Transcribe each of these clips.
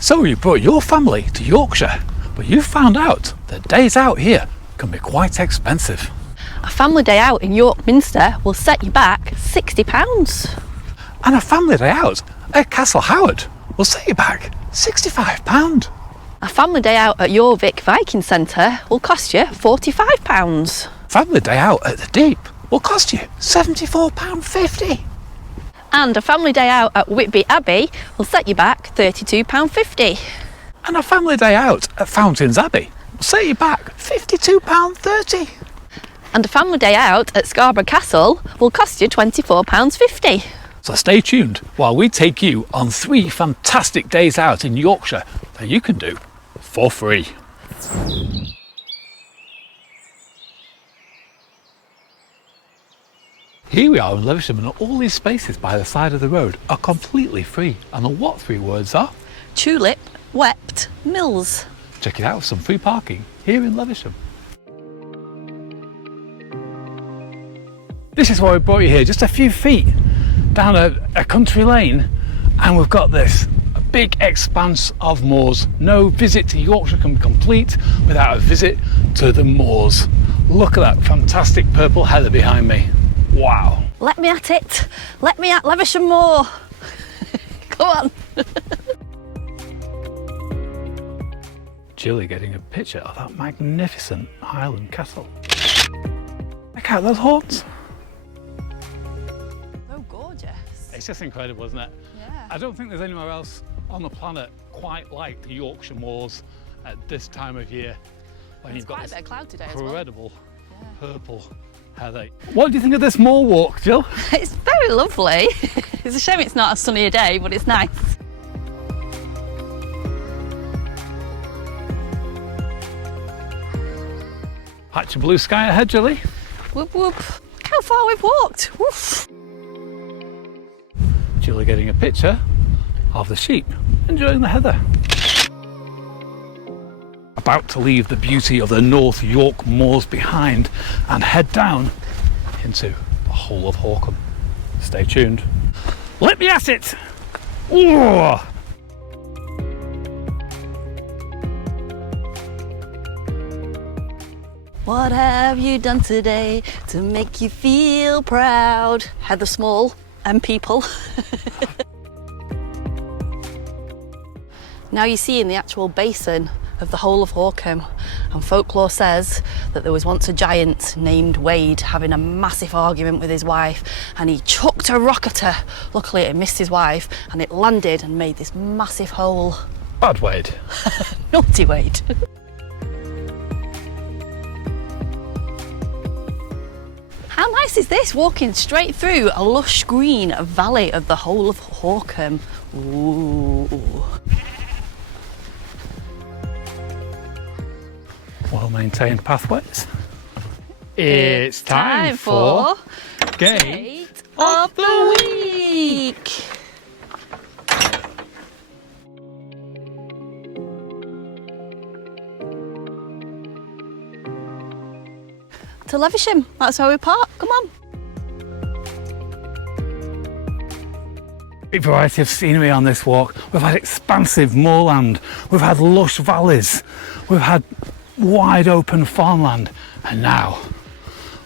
So you brought your family to Yorkshire, but you found out that days out here can be quite expensive. A family day out in York Minster will set you back £60. And a family day out at Castle Howard will set you back £65. A family day out at Jorvik Viking Centre will cost you £45. Family day out at the Deep will cost you £74.50. And a family day out at Whitby Abbey will set you back £32.50. And a family day out at Fountains Abbey will set you back £52.30. And a family day out at Scarborough Castle will cost you £24.50. So stay tuned while we take you on 3 fantastic days out in Yorkshire that you can do for free. Here we are in Levisham, and all these spaces by the side of the road are completely free. And the what 3 words are? Tulip, wept, mills. Check it out, some free parking here in Levisham. This is why we brought you here, just a few feet down a country lane, and we've got this a big expanse of moors. No visit to Yorkshire can be complete without a visit to the moors. Look at that fantastic purple heather behind me. Wow. Let me at it. Let me at Levisham Moor. Come on. Jilly getting a picture of that magnificent Highland castle. Check out those horns. So gorgeous. It's just incredible, isn't it? Yeah. I don't think there's anywhere else on the planet quite like the Yorkshire moors at this time of year. When you've got quite this a bit of cloud today incredible as well. purple heather. What do you think of this moor walk, Jill? It's very lovely. It's a shame it's not a sunnier day, but it's nice. Patch of blue sky ahead, Jilly. Whoop whoop. Look how far we've walked. Woof. Jilly getting a picture of the sheep enjoying the heather. About to leave the beauty of the North York moors behind and head down into the whole of Horkham. Stay tuned. Let me at it! Ooh. What have you done today to make you feel proud? Heather Small and people. Now you see in the actual basin of the whole of Horkham, and folklore says that there was once a giant named Wade having a massive argument with his wife, and he chucked a rock at her. Luckily it missed his wife and it landed and made this massive hole. Bad Wade. Naughty Wade. How nice is this, walking straight through a lush green valley of the whole of Horkham. Ooh. Well-maintained pathways. It's time for Gate of the Week. To Levisham, that's where we park, come on. Big variety of scenery on this walk. We've had expansive moorland, we've had lush valleys, we've had wide open farmland, and now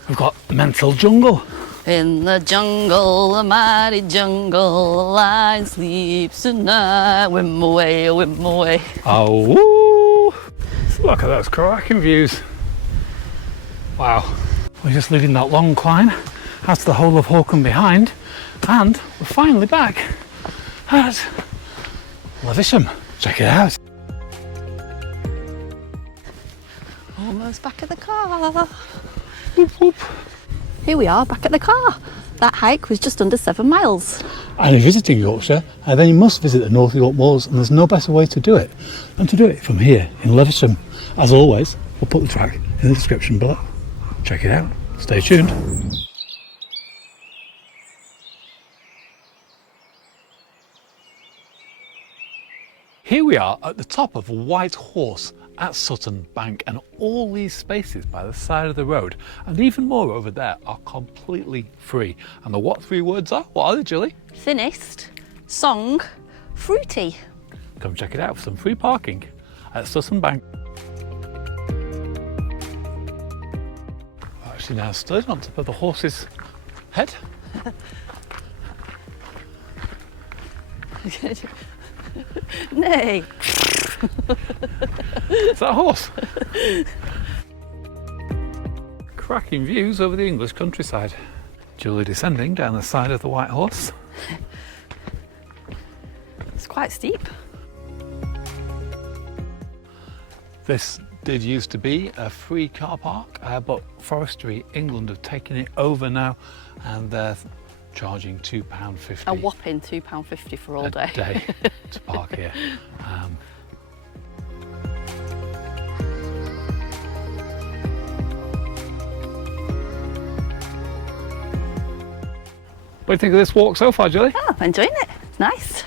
we've got mental jungle. In the jungle, the mighty jungle, the lion sleeps tonight. Whim away, whim away. Oh, woo. Look at those cracking views. Wow. We're just leaving that long climb out to the whole of Horkham behind, and we're finally back at Levisham. Check it out. Almost back at the car. Whoop, whoop. Here we are, back at the car. That hike was just under 7 miles. And if you're visiting Yorkshire, then you must visit the North York moors, and there's no better way to do it than to do it from here in Levisham. As always, we'll put the track in the description below. Check it out. Stay tuned. Here we are at the top of White Horse at Sutton Bank, and all these spaces by the side of the road and even more over there are completely free. And the what 3 words are? What are they, Julie? Thinnest, song, fruity. come check it out for some free parking at Sutton Bank. We're actually now stood on top of the horse's head. Nay. Is that a horse? Cracking views over the English countryside. Julie descending down the side of the white horse. It's quite steep. This did used to be a free car park, but Forestry England have taken it over now, and they're charging £2.50. A whopping £2.50 for all day. A day to park here. What do you think of this walk so far, Julie? Oh, I'm enjoying it. It's nice.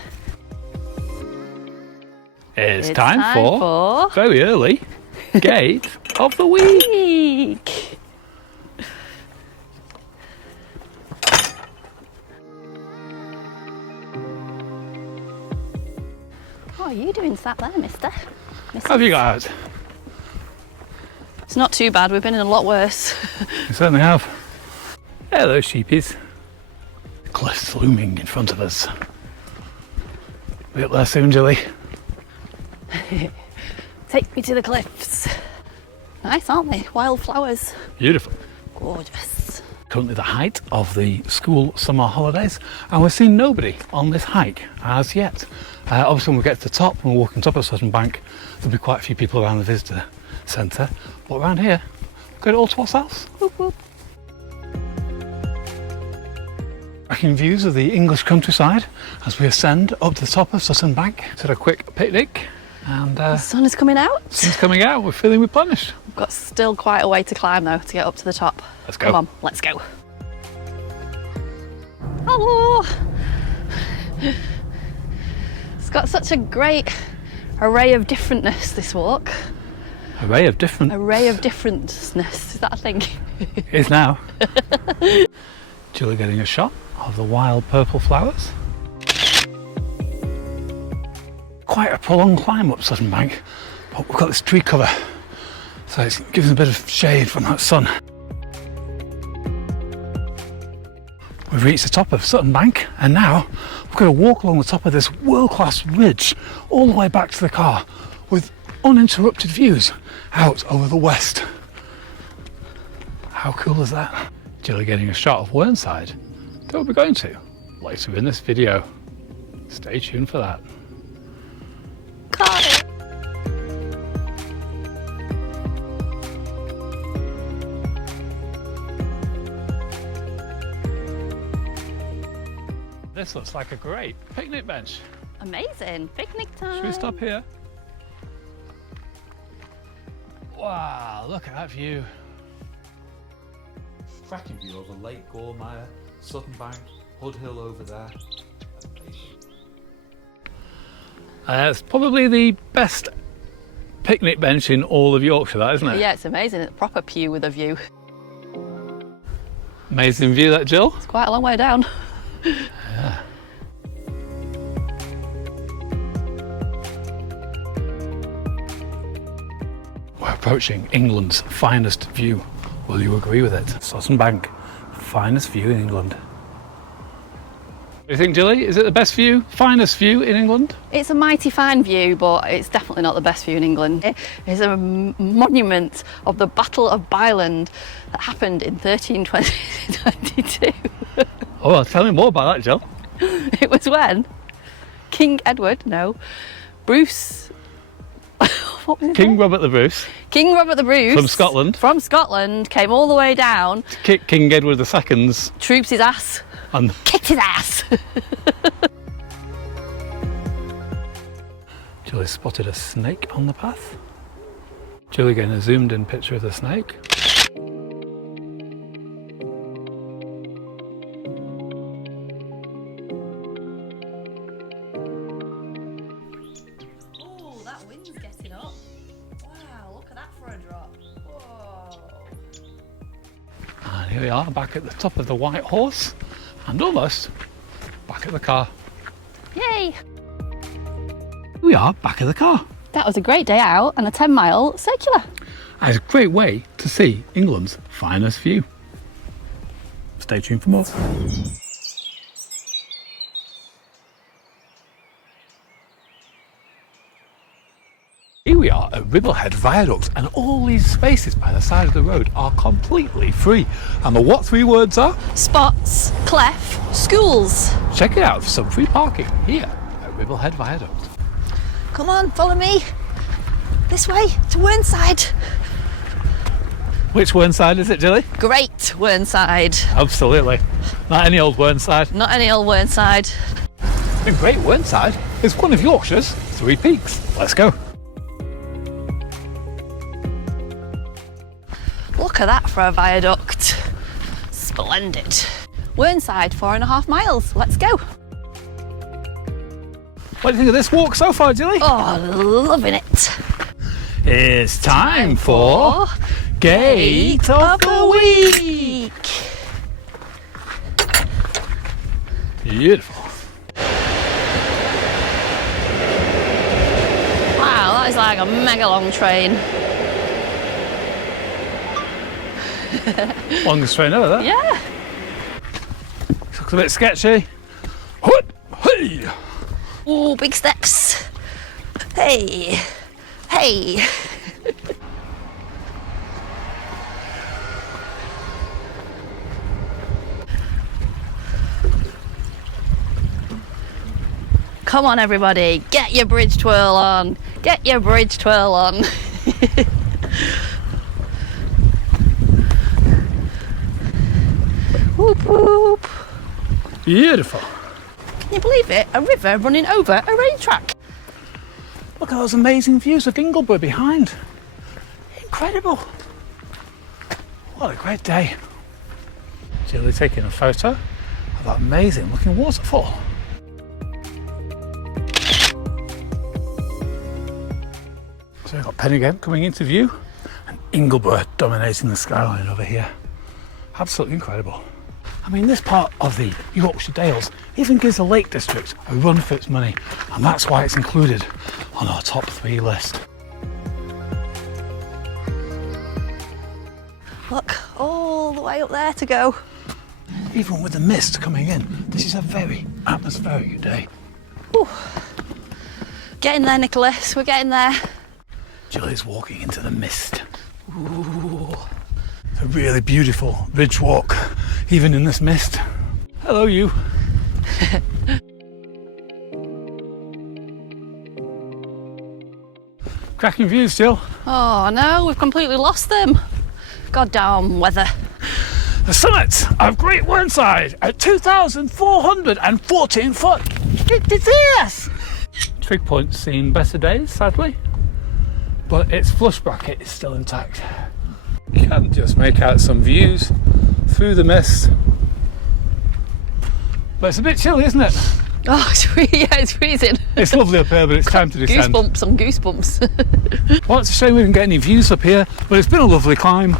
It's time for very early gate of the week. What are you doing sat there, mister? How have you got out? It's not too bad. We've been in a lot worse. You certainly have. Hello, sheepies. Cliffs looming in front of us. Be up there soon, Julie. Take me to the cliffs. Nice, aren't they? Wildflowers. Beautiful. Gorgeous. Currently the height of the school summer holidays, and we've seen nobody on this hike as yet. Obviously when we get to the top, when we walk on top of Sutton Bank, there'll be quite a few people around the visitor centre, but around here, we've got it all to ourselves. Whoop, whoop. Cracking views of the English countryside as we ascend up to the top of Sutton Bank. Just had a quick picnic, and The sun is coming out. sun's coming out. We're feeling replenished. We've got still quite a way to climb though to get up to the top. Let's go. Come on, let's go. Hello. It's got such a great array of differentness, this walk. Array of different. Array of differentness. Is that a thing? It is now. Julie getting a shot of the wild purple flowers. Quite a prolonged climb up Sutton Bank, but we've got this tree cover, so it gives us a bit of shade from that sun. We've reached the top of Sutton Bank, and now we've got to walk along the top of this world-class ridge all the way back to the car with uninterrupted views out over the west. How cool is that? Julie getting a shot of Whernside that we'll be going to later in this video. Stay tuned for that. Got it. This looks like a great picnic bench. Amazing. Picnic time. Should we stop here? Wow, look at that view. Cracking view over Lake Gormire, Sutton Bank, Hood Hill over there. It's probably the best picnic bench in all of Yorkshire, that, isn't it? Yeah, it's amazing. It's a proper pew with a view. Amazing view, that, Jill. It's quite a long way down. Yeah. We're approaching England's finest view. Will you agree with it? Sutton Bank, finest view in England. What do you think, Julie? Is it the best view, finest view in England? It's a mighty fine view, but it's definitely not the best view in England. It is a monument of the Battle of Byland that happened in 1322. Oh, well, tell me more about that, Jill. It was when King Edward, no, Bruce, what was his King name? Robert the Bruce. King Robert the Bruce. From Scotland. Came all the way down. To kick King Edward II's. Troops his ass. And kicked his ass. Julie spotted a snake on the path. Julie getting a zoomed in picture of the snake. Oh, that wind's getting up. Wow, look at that for a drop. Whoa. And here we are, back at the top of the White Horse, and almost back at the car. Yay! Here we are back of the car. That was a great day out and a 10-mile circular. And it's a great way to see England's finest view. Stay tuned for more. Here we are at Ribblehead Viaduct, and all these spaces by the side of the road are completely free. And the what three words are? Spots, clef, schools. Check it out for some free parking here at Ribblehead Viaduct. Come on, follow me. This way to Whernside. Which Whernside is it, Jilly? Great Whernside. Absolutely. Not any old Whernside. Not any old Whernside. And Great Whernside is one of Yorkshire's 3 peaks. Let's go. Look at that for a viaduct. Splendid. Whernside, 4.5 miles. Let's go. What do you think of this walk so far, Jilly? Oh, loving it. It's time for Gate of the Week. Beautiful. Wow, that is like a mega long train. Longest train ever, that. Yeah. Looks a bit sketchy. Hey! Oh, big steps. Hey. Hey. Come on, everybody, get your bridge twirl on. Get your bridge twirl on. Whoop whoop. Beautiful. Can you believe it? A river running over a rail track. Look at those amazing views of Ingleborough behind. Incredible. What a great day. Jilly taking a photo of that amazing looking waterfall. So we've got Penigem coming into view and Ingleborough dominating the skyline over here. Absolutely incredible. I mean, this part of the Yorkshire Dales even gives the Lake District a run for its money, and that's why it's included on our top 3 list. Look, all the way up there to go. Even with the mist coming in, this is a very atmospheric day. Ooh. Getting there, Nicholas, we're getting there. Jilly's walking into the mist. Ooh. It's a really beautiful ridge walk, even in this mist. Hello, you. Cracking views, Jill. Oh no, we've completely lost them. Goddamn weather. The summit of Great Whernside at 2,414 foot. Yes! Trig Point's seen better days, sadly, but its flush bracket is still intact. You can just make out some views through the mist. But it's a bit chilly, isn't it? Oh, it's freezing. It's lovely up here, but it's time to descend. Goosebumps on goosebumps. Well, it's a shame we didn't get any views up here, but it's been a lovely climb.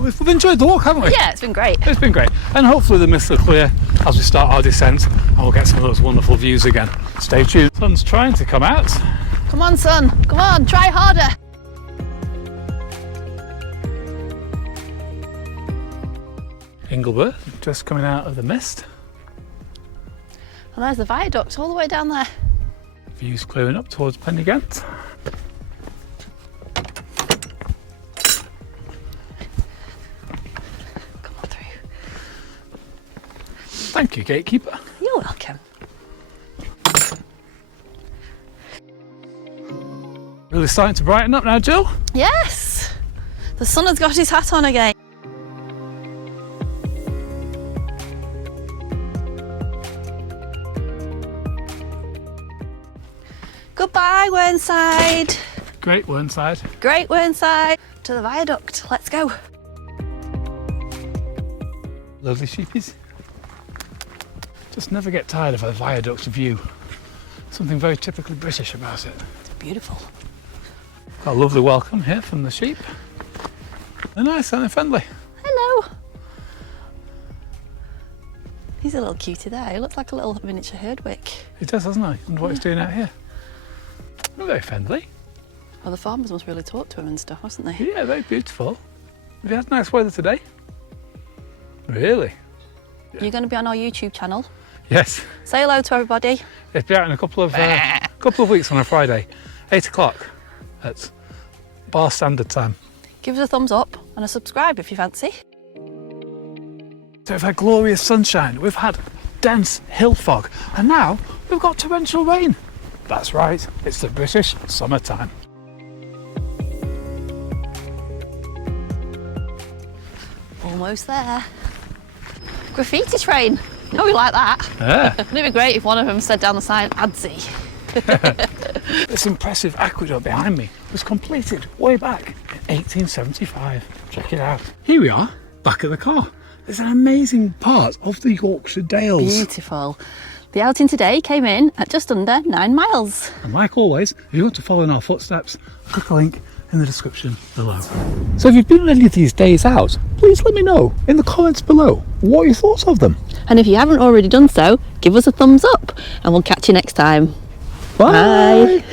We've enjoyed the walk, haven't we? Yeah, it's been great. It's been great. And hopefully the mists will clear as we start our descent and we'll get some of those wonderful views again. Stay tuned. Sun's trying to come out. Come on, son. Come on, try harder. Ingleborough, just coming out of the mist. And there's the viaduct all the way down there. Views clearing up towards Penigent. Come on through. Thank you, gatekeeper. You're welcome. Really starting to brighten up now, Jill. Yes. The sun has got his hat on again. Goodbye, Whernside. Great Whernside. Great Whernside. To the viaduct. Let's go. Lovely sheepies. Just never get tired of a viaduct view. Something very typically British about it. It's beautiful. Got a lovely welcome here from the sheep. They're nice and they're friendly. Hello. He's a little cutie there. He looks like a little miniature Herdwick. He does, doesn't he? I wonder what he's doing out here. They're very friendly. Well, the farmers must really talk to him and stuff, mustn't they? Yeah, very beautiful. Have you had nice weather today? Really? You're going to be on our YouTube channel. Yes. Say hello to everybody. It'll be out in a couple of weeks on a Friday, 8 o'clock at bar standard time. Give us a thumbs up and a subscribe if you fancy. So we've had glorious sunshine, we've had dense hill fog, and now we've got torrential rain. That's right, it's the British summertime. Almost there. Graffiti train. Oh, we like that. Yeah. Wouldn't it be great if one of them said down the sign, Adsy? This impressive aqueduct behind me was completed way back in 1875. Check it out. Here we are, back at the car. There's an amazing part of the Yorkshire Dales. Beautiful. The outing today came in at just under 9 miles. And like always, if you want to follow in our footsteps, click a link in the description below. So if you've been on any of these days out, please let me know in the comments below what your thoughts of them. And if you haven't already done so, give us a thumbs up and we'll catch you next time. Bye. Bye.